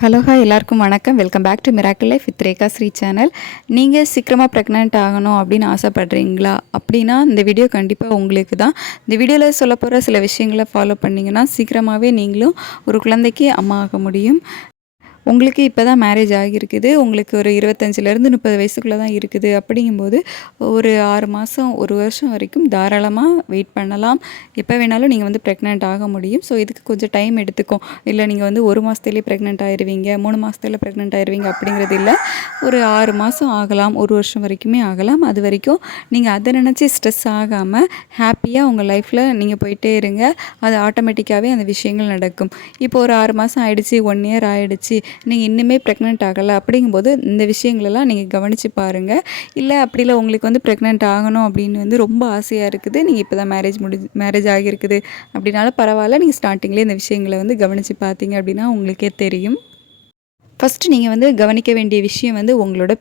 Hello hi எல்லாருக்கும் வணக்கம். Welcome back to miracle life with Rekha Sri channel. நீங்கள் சீக்கிரமாக ப்ரெக்னென்ட் ஆகணும் அப்படின்னு ஆசைப்பட்றீங்களா அப்படின்னா இந்த வீடியோ கண்டிப்பாக உங்களுக்கு தான். இந்த வீடியோவில் சொல்ல போகிற சில விஷயங்களை ஃபாலோ பண்ணிங்கன்னா சீக்கிரமாகவே நீங்களும் ஒரு குழந்தைக்கு அம்மா ஆக முடியும். உங்களுக்கு இப்போ தான் மேரேஜ் ஆகியிருக்குது, உங்களுக்கு ஒரு 25லேருந்து 30 வயசுக்குள்ளே தான் இருக்குது. அப்படிங்கும்போது ஒரு 6 மாதம் 1 வருஷம் வரைக்கும் தாராளமாக வெயிட் பண்ணலாம். எப்போ வேணாலும் நீங்கள் வந்து ப்ரெக்னென்ட் ஆக முடியும். ஸோ இதுக்கு கொஞ்சம் டைம் எடுத்துக்கும். இல்லை நீங்கள் வந்து 1 மாதத்துலேயே ப்ரெக்னென்ட் ஆயிடுவீங்க, 3 மாதத்துல ப்ரெக்னென்ட் ஆயிடுவீங்க அப்படிங்கிறது இல்லை. ஒரு 6 மாதம் ஆகலாம், 1 வருஷம் வரைக்குமே ஆகலாம். அது வரைக்கும் நீங்கள் அதை நினச்சி ஸ்ட்ரெஸ் ஆகாமல் ஹாப்பியாக உங்கள் லைஃப்பில் நீங்கள் போயிட்டே இருங்க. அது ஆட்டோமேட்டிக்காகவே அந்த விஷயங்கள் நடக்கும். இப்போ ஒரு 6 மாதம் ஆகிடுச்சி, 1 இயர் ஆகிடுச்சி, நீங்கள் இன்னுமே ப்ரெக்னென்ட் ஆகலை அப்படிங்கும்போது இந்த விஷயங்களெல்லாம் நீங்கள் கவனித்து பாருங்கள். இல்லை அப்படி இல்லை உங்களுக்கு வந்து ப்ரெக்னென்ட் ஆகணும் அப்படின்னு வந்து ரொம்ப ஆசையாக இருக்குது, நீங்கள் இப்போ தான் மேரேஜ் ஆகியிருக்குது அப்படின்னாலும் பரவாயில்ல. நீங்கள் ஸ்டார்டிங்லேயே இந்த விஷயங்களை வந்து கவனித்து பார்த்தீங்க அப்படின்னா உங்களுக்கே தெரியும். ஃபஸ்ட்டு நீங்கள் வந்து கவனிக்க வேண்டிய விஷயம் வந்து உங்களோட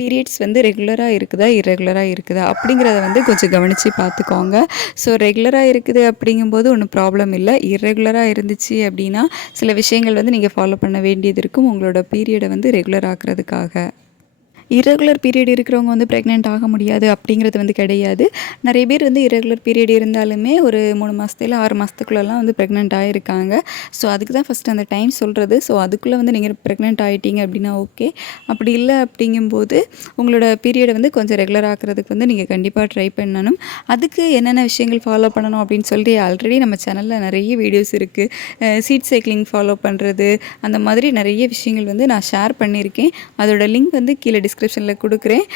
பீரியட்ஸ் வந்து ரெகுலராக இருக்குதா இர்ரெகுலராக இருக்குதா அப்படிங்கிறத வந்து கொஞ்சம் கவனித்து பார்த்துக்கோங்க. ஸோ ரெகுலராக இருக்குது அப்படிங்கும்போது ஒன்றும் ப்ராப்ளம் இல்லை. இர்ரெகுலராக இருந்துச்சு அப்படின்னா சில விஷயங்கள் வந்து நீங்கள் ஃபாலோ பண்ண வேண்டியது இருக்கும் உங்களோட பீரியடை வந்து ரெகுலர் ஆக்குறதுக்காக. இரெகுலர் பீரியட் இருக்கிறவங்க வந்து ப்ரெக்னென்ட் ஆக முடியாது அப்படிங்கிறது வந்து கிடையாது. நிறைய பேர் வந்து இரெகுலர் பீரியட் இருந்தாலுமே ஒரு 3 மாதத்துல 6 மாதத்துக்குள்ளெல்லாம் வந்து ப்ரெக்னென்ட் ஆகிருக்காங்க. ஸோ அதுக்கு தான் ஃபஸ்ட்டு அந்த டைம் சொல்கிறது. ஸோ அதுக்குள்ளே வந்து நீங்கள் ப்ரெக்னென்ட் ஆகிட்டீங்க அப்படின்னா ஓகே. அப்படி இல்லை அப்படிங்கும்போது உங்களோட பீரியடை வந்து கொஞ்சம் ரெகுலர் ஆக்குறதுக்கு வந்து நீங்கள் கண்டிப்பாக ட்ரை பண்ணணும். அதுக்கு என்னென்ன விஷயங்கள் ஃபாலோ பண்ணணும் அப்படின்னு சொல்லி ஆல்ரெடி நம்ம சேனலில் நிறைய வீடியோஸ் இருக்குது. சீட் சைக்கிளிங் ஃபாலோ பண்ணுறது, அந்த மாதிரி நிறைய விஷயங்கள் வந்து நான் ஷேர் பண்ணியிருக்கேன். அதோட லிங்க் வந்து கீழே டிஸ்கிரிப்ஷனில் கொடுக்குறேன்.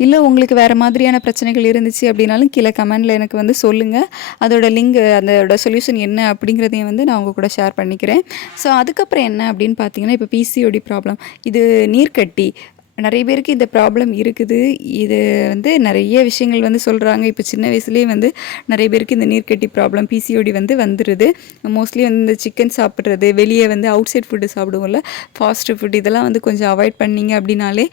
இல்லை உங்களுக்கு வேறு மாதிரியான பிரச்சனைகள் இருந்துச்சு அப்படின்னாலும் கீழே கமெண்டில் எனக்கு வந்து சொல்லுங்கள். அதோட லிங்க், அதோட சொல்யூஷன் என்ன அப்படிங்கிறதையும் வந்து நான் உங்கள் கூட ஷேர் பண்ணிக்கிறேன். ஸோ அதுக்கப்புறம் என்ன அப்படின்னு பார்த்தீங்கன்னா, இப்போ பிசிஓடி ப்ராப்ளம், இது நீர்க்கட்டி, நிறைய பேருக்கு இந்த ப்ராப்ளம் இருக்குது. இது வந்து நிறைய விஷயங்கள் வந்து சொல்கிறாங்க. இப்போ சின்ன வயசுலேயே வந்து நிறைய பேருக்கு இந்த நீர்க்கட்டி ப்ராப்ளம், பிசிஓடி வந்து வந்துடுது. மோஸ்ட்லி வந்து இந்த சிக்கன் சாப்பிட்றது, வெளியே வந்து அவுட் சைட் ஃபுட்டு சாப்பிடுவோம்ல, ஃபாஸ்ட் ஃபுட், இதெல்லாம் வந்து கொஞ்சம் அவாய்ட் பண்ணிங்க அப்படின்னாலே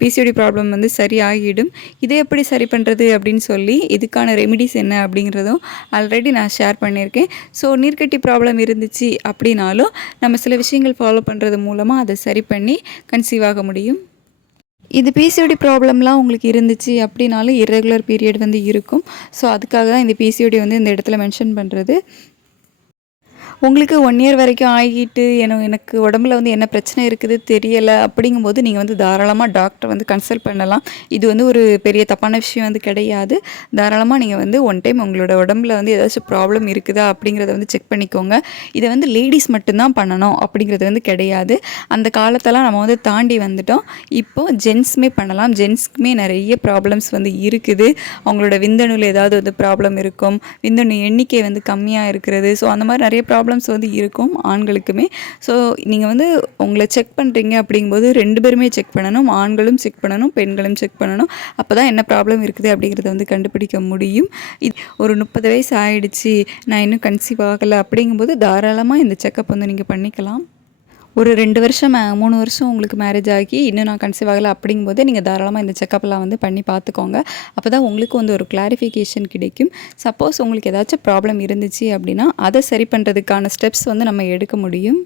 பிசிஓடி ப்ராப்ளம் வந்து சரியாகிடும். இதை எப்படி சரி பண்ணுறது அப்படின்னு சொல்லி இதுக்கான ரெமிடிஸ் என்ன அப்படிங்கிறதும் ஆல்ரெடி நான் ஷேர் பண்ணியிருக்கேன். ஸோ நீர்க்கட்டி ப்ராப்ளம் இருந்துச்சு அப்படின்னாலும் நம்ம சில விஷயங்கள் ஃபாலோ பண்ணுறது மூலமாக அதை சரி பண்ணி கன்சீவ் ஆக முடியும். இது பிசிஓடி ப்ராப்ளம்லாம் உங்களுக்கு இருந்துச்சு அப்படின்னாலும் இர்ரெகுலர் பீரியட் வந்து இருக்கும். ஸோ அதுக்காக தான் இந்த பிசிஓடி வந்து இந்த இடத்துல மென்ஷன் பண்ணுறது. உங்களுக்கு 1 இயர் வரைக்கும் ஆகிட்டு எனக்கு உடம்புல வந்து என்ன பிரச்சனை இருக்குது தெரியலை அப்படிங்கும்போது நீங்கள் வந்து தாராளமாக டாக்டரை வந்து கன்சல்ட் பண்ணலாம். இது வந்து ஒரு பெரிய தப்பான விஷயம் வந்து கிடையாது. தாராளமாக நீங்கள் வந்து ஒன் டைம் உங்களோட உடம்புல வந்து ஏதாச்சும் ப்ராப்ளம் இருக்குதா அப்படிங்கிறத வந்து செக் பண்ணிக்கோங்க. இதை வந்து லேடிஸ் மட்டும்தான் பண்ணணும் அப்படிங்கிறது வந்து கிடையாது. அந்த காலத்தெல்லாம் நம்ம வந்து தாண்டி வந்துட்டோம். இப்போது ஜென்ஸுமே பண்ணலாம். ஜென்ஸுக்குமே நிறைய ப்ராப்ளம்ஸ் வந்து இருக்குது. அவங்களோட விந்தணுவில் ஏதாவது வந்து ப்ராப்ளம் இருக்கும், விந்தணு எண்ணிக்கை வந்து கம்மியாக இருக்கிறது. ஸோ அந்த மாதிரி நிறைய ப்ராப்ளம்ஸ் வந்து இருக்கும் ஆண்களுக்குமே. ஸோ நீங்கள் வந்து உங்களை செக் பண்ணுறீங்க அப்படிங்கும்போது 2 பேருமே செக் பண்ணணும். ஆண்களும் செக் பண்ணணும், பெண்களும் செக் பண்ணணும். அப்போ தான் என்ன ப்ராப்ளம் இருக்குது அப்படிங்கிறத வந்து கண்டுபிடிக்க முடியும். ஒரு 30 வயசு ஆகிடுச்சு, நான் இன்னும் கன்சீவ் ஆகலை அப்படிங்கும்போது தாராளமாக இந்த செக்கப் வந்து நீங்கள் பண்ணிக்கலாம். ஒரு 2 வருஷம் 3 வருஷம் உங்களுக்கு மேரேஜ் ஆகி இன்னும் நான் கன்சீவ் ஆகலை அப்படிங்கும்போது நீங்கள் தாராளமாக இந்த செக்கப்லாம் வந்து பண்ணி பார்த்துக்கோங்க. அப்போ தான் உங்களுக்கு வந்து ஒரு கிளாரிஃபிகேஷன் கிடைக்கும். சப்போஸ் உங்களுக்கு ஏதாச்சும் ப்ராப்ளம் இருந்துச்சு அப்படின்னா அதை சரி பண்ணுறதுக்கான ஸ்டெப்ஸ் வந்து நம்ம எடுக்க முடியும்.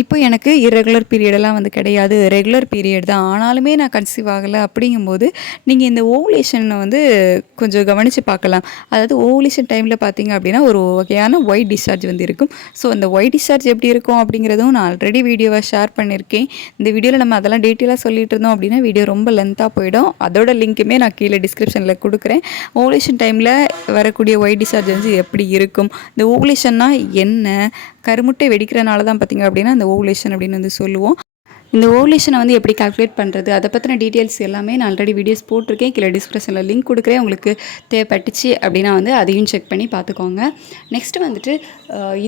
இப்போ எனக்கு இர்ரெகுலர் பீரியடெல்லாம் வந்து கிடையாது, ரெகுலர் பீரியட் தான், ஆனாலுமே நான் கன்சீவ் ஆகலை அப்படிங்கும்போது நீங்கள் இந்த ஓவுலேஷனை வந்து கொஞ்சம் கவனித்து பார்க்கலாம். அதாவது ஓவுலேஷன் டைமில் பார்த்தீங்க அப்படின்னா ஒரு வகையான ஒயிட் டிஸ்சார்ஜ் வந்து இருக்கும். ஸோ அந்த ஒயிட் டிஸ்சார்ஜ் எப்படி இருக்கும் அப்படிங்கிறதும் நான் ஆல்ரெடி வீடியோவை ஷேர் பண்ணியிருக்கேன். இந்த வீடியோவில் நம்ம அதெல்லாம் டீட்டெயிலாக சொல்லிட்டு இருந்தோம் அப்படின்னா வீடியோ ரொம்ப லென்த்தாக போயிடும். அதோட லிங்க்குமே நான் கீழே டிஸ்கிரிப்ஷனில் கொடுக்குறேன். ஓவுலேஷன் டைமில் வரக்கூடிய ஒயிட் டிஸ்சார்ஜ் வந்து எப்படி இருக்கும், இந்த ஓவுலேஷன்னா என்ன, கருமுட்டை வெடிக்கிறனால தான் பார்த்திங்க அப்படின்னா அந்த ஓவுலேஷன் அப்படின்னு வந்து சொல்லுவோம். இந்த ஓவுலேஷனை வந்து எப்படி கால்குலேட் பண்ணுறது, அதை பற்றின டீட்டெயில்ஸ் எல்லாமே நான் ஆல்ரெடி வீடியோஸ் போட்டிருக்கேன். கீழே டிஸ்கிரிப்ஷனில் லிங்க் கொடுக்குறேன். உங்களுக்கு தேவைப்பட்டுச்சு அப்படின்னா வந்து அதையும் செக் பண்ணி பார்த்துக்கோங்க. நெக்ஸ்ட்டு வந்துட்டு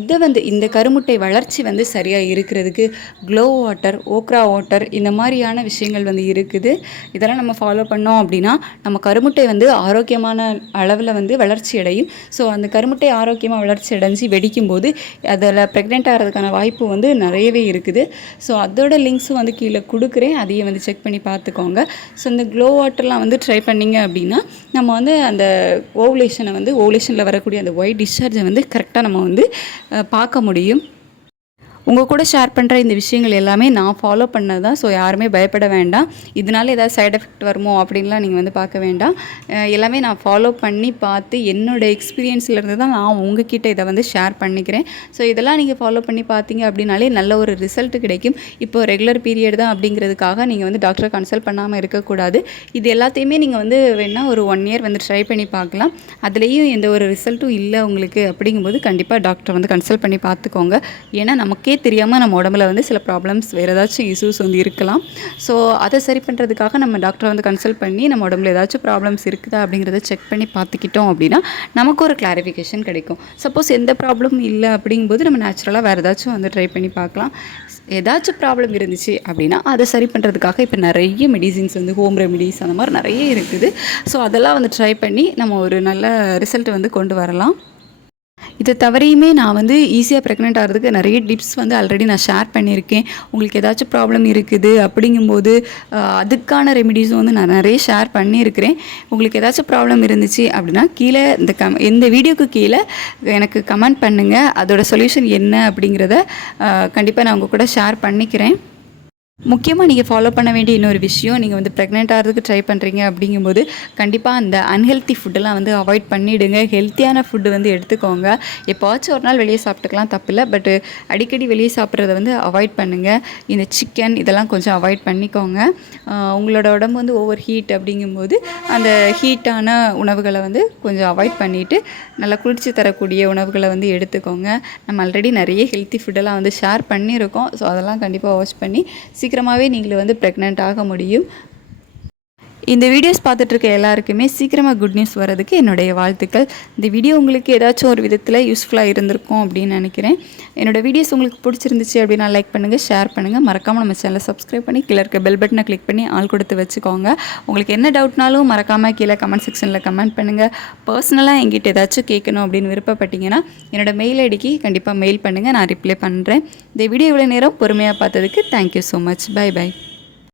இதை வந்து இந்த கருமுட்டை வளர்ச்சி வந்து சரியாக இருக்கிறதுக்கு க்ளோ வாட்டர், ஓக்ரா வாட்டர், இந்த மாதிரியான விஷயங்கள் வந்து இருக்குது. இதெல்லாம் நம்ம ஃபாலோ பண்ணோம் அப்படின்னா நம்ம கருமுட்டை வந்து ஆரோக்கியமான அளவில் வந்து வளர்ச்சி அடையும். ஸோ அந்த கருமுட்டை ஆரோக்கியமாக வளர்ச்சி அடைஞ்சு வெடிக்கும்போது அதில் ப்ரெக்னென்ட் ஆகிறதுக்கான வாய்ப்பு வந்து நிறையவே இருக்குது. ஸோ அதோட லிங்க்ஸ் வந்து கீழே கொடுக்குறேன், அதையும் வந்து செக் பண்ணி பார்த்துக்கோங்க. ஸோ இந்த க்ளோ வாட்டர்லாம் வந்து ட்ரை பண்ணிங்க அப்படின்னா நம்ம வந்து அந்த ஓவுலேஷனில் வரக்கூடிய அந்த ஒயிட் டிஸ்சார்ஜை வந்து கரெக்டாக நம்ம வந்து பார்க்க முடியும். உங்கள் கூட ஷேர் பண்ணுற இந்த விஷயங்கள் எல்லாமே நான் ஃபாலோ பண்ணது தான். ஸோ யாருமே பயப்பட வேண்டாம். இதனால ஏதாவது சைட் எஃபெக்ட் வருமோ அப்படின்லாம் நீங்கள் வந்து பார்க்க வேண்டாம். எல்லாமே நான் ஃபாலோ பண்ணி பார்த்து என்னோடய எக்ஸ்பீரியன்ஸ்லேருந்து தான் நான் உங்ககிட்ட இதை வந்து ஷேர் பண்ணிக்கிறேன். ஸோ இதெல்லாம் நீங்கள் ஃபாலோ பண்ணி பார்த்தீங்க அப்படின்னாலே நல்ல ஒரு ரிசல்ட் கிடைக்கும். இப்போ ரெகுலர் பீரியட் தான் அப்படிங்கிறதுக்காக நீங்கள் வந்து டாக்டரை கன்சல்ட் பண்ணாமல் இருக்கக்கூடாது. இது எல்லாத்தையுமே நீங்கள் வந்து வேணால் ஒரு 1 இயர் வந்து ட்ரை பண்ணி பார்க்கலாம். அதுலேயும் எந்த ஒரு ரிசல்ட்டும் இல்லை உங்களுக்கு அப்படிங்கும்போது கண்டிப்பாக டாக்டரை வந்து கன்சல்ட் பண்ணி பார்த்துக்கோங்க. ஏன்னா நமக்கே தெரியாமல் நம்ம உடம்புல வந்து சில ப்ராப்ளம்ஸ் வேறு ஏதாச்சும் இஷ்யூஸ் வந்து இருக்கலாம். ஸோ அதை சரி பண்ணுறதுக்காக நம்ம டாக்டரை வந்து கன்சல்ட் பண்ணி நம்ம உடம்புல ஏதாச்சும் ப்ராப்ளம்ஸ் இருக்குதா அப்படிங்கிறத செக் பண்ணி பார்த்துக்கிட்டோம் அப்படின்னா நமக்கு ஒரு கிளாரிஃபிகேஷன் கிடைக்கும். சப்போஸ் எந்த ப்ராப்ளமும் இல்லை அப்படிங்கும்போது நம்ம நேச்சுரலாக வேறு ஏதாச்சும் வந்து ட்ரை பண்ணி பார்க்கலாம். ஏதாச்சும் ப்ராப்ளம் இருந்துச்சு அப்படின்னா அதை சரி பண்ணுறதுக்காக இப்போ நிறைய மெடிசின்ஸ் வந்து ஹோம் ரெமிடிஸ் அந்த மாதிரி நிறைய இருக்குது. ஸோ அதெல்லாம் வந்து ட்ரை பண்ணி நம்ம ஒரு நல்ல ரிசல்ட் வந்து கொண்டு வரலாம். இதை தவிரையுமே நான் வந்து ஈஸியாக ப்ரெக்னென்ட் ஆகிறதுக்கு நிறைய டிப்ஸ் வந்து ஆல்ரெடி நான் ஷேர் பண்ணியிருக்கேன். உங்களுக்கு ஏதாச்சும் ப்ராப்ளம் இருக்குது அப்படிங்கும்போது அதுக்கான ரெமிடிஸும் வந்து நான் நிறைய ஷேர் பண்ணியிருக்கிறேன். உங்களுக்கு ஏதாச்சும் ப்ராப்ளம் இருந்துச்சு அப்படின்னா கீழே இந்த வீடியோக்கு கீழே எனக்கு கமெண்ட் பண்ணுங்கள். அதோட சொல்யூஷன் என்ன அப்படிங்கிறத கண்டிப்பாக நான் உங்கள் கூட ஷேர் பண்ணிக்கிறேன். முக்கியமாக நீங்கள் ஃபாலோ பண்ண வேண்டிய இன்னொரு விஷயம், நீங்கள் வந்து ப்ரெக்னென்ட் ஆகிறதுக்கு ட்ரை பண்ணுறீங்க அப்படிங்கும்போது கண்டிப்பாக அந்த அன்ஹெல்த்தி ஃபுட்டெல்லாம் வந்து அவாய்ட் பண்ணிவிடுங்க. ஹெல்த்தியான ஃபுட்டு வந்து எடுத்துக்கோங்க. எப்போவாச்சும் ஒரு நாள் வெளியே சாப்பிட்டுக்கலாம், தப்பில்லை. பட்டு அடிக்கடி வெளியே சாப்பிட்றத வந்து அவாய்ட் பண்ணுங்கள். இந்த சிக்கன் இதெல்லாம் கொஞ்சம் அவாய்ட் பண்ணிக்கோங்க. உங்களோட உடம்பு வந்து ஓவர் ஹீட் அப்படிங்கும்போது அந்த ஹீட்டான உணவுகளை வந்து கொஞ்சம் அவாய்ட் பண்ணிவிட்டு நல்லா குளிர்ச்சி தரக்கூடிய உணவுகளை வந்து எடுத்துக்கோங்க. நம்ம ஆல்ரெடி நிறைய ஹெல்த்தி ஃபுட்டெல்லாம் வந்து ஷேர் பண்ணியிருக்கோம். ஸோ அதெல்லாம் கண்டிப்பாக வாட்ச் பண்ணி சீக்கிரமாகவே நீங்கள் வந்து ப்ரெக்னென்ட் ஆக முடியும். இந்த வீடியோஸ் பார்த்துட்ருக்க எல்லாருக்குமே சீக்கிரமாக குட் நியூஸ் வரதுக்கு என்னுடைய வாழ்த்துக்கள். இந்த வீடியோ உங்களுக்கு ஏதாச்சும் ஒரு விதத்தில் யூஸ்ஃபுல்லாக இருந்திருக்கும் அப்படின்னு நினைக்கிறேன். என்னோடய வீடியோஸ் உங்களுக்கு பிடிச்சிருந்துச்சு அப்படின்னா லைக் பண்ணுங்கள், ஷேர் பண்ணுங்கள். மறக்காமல் நம்ம சேனலை சப்ஸ்கிரைப் பண்ணி கீழே இருக்க பெல் பட்டனை கிளிக் பண்ணி ஆள் கொடுத்து வச்சுக்கோங்க. உங்களுக்கு என்ன டவுட்னாலும் மறக்காமல் கீழே கமெண்ட் செக்ஷனில் கமெண்ட் பண்ணுங்கள். பர்சனலாக எங்கிட்ட ஏதாச்சும் கேட்கணும் அப்படின்னு விருப்பப்பட்டீங்கன்னா என்னோடய மெயில் ஐடிக்கு கண்டிப்பாக மெயில் பண்ணுங்கள், நான் ரிப்ளை பண்ணுறேன். இந்த வீடியோ இவ்வளோ நேரம் பொறுமையாக பார்த்ததுக்கு thank you so much. Bye by.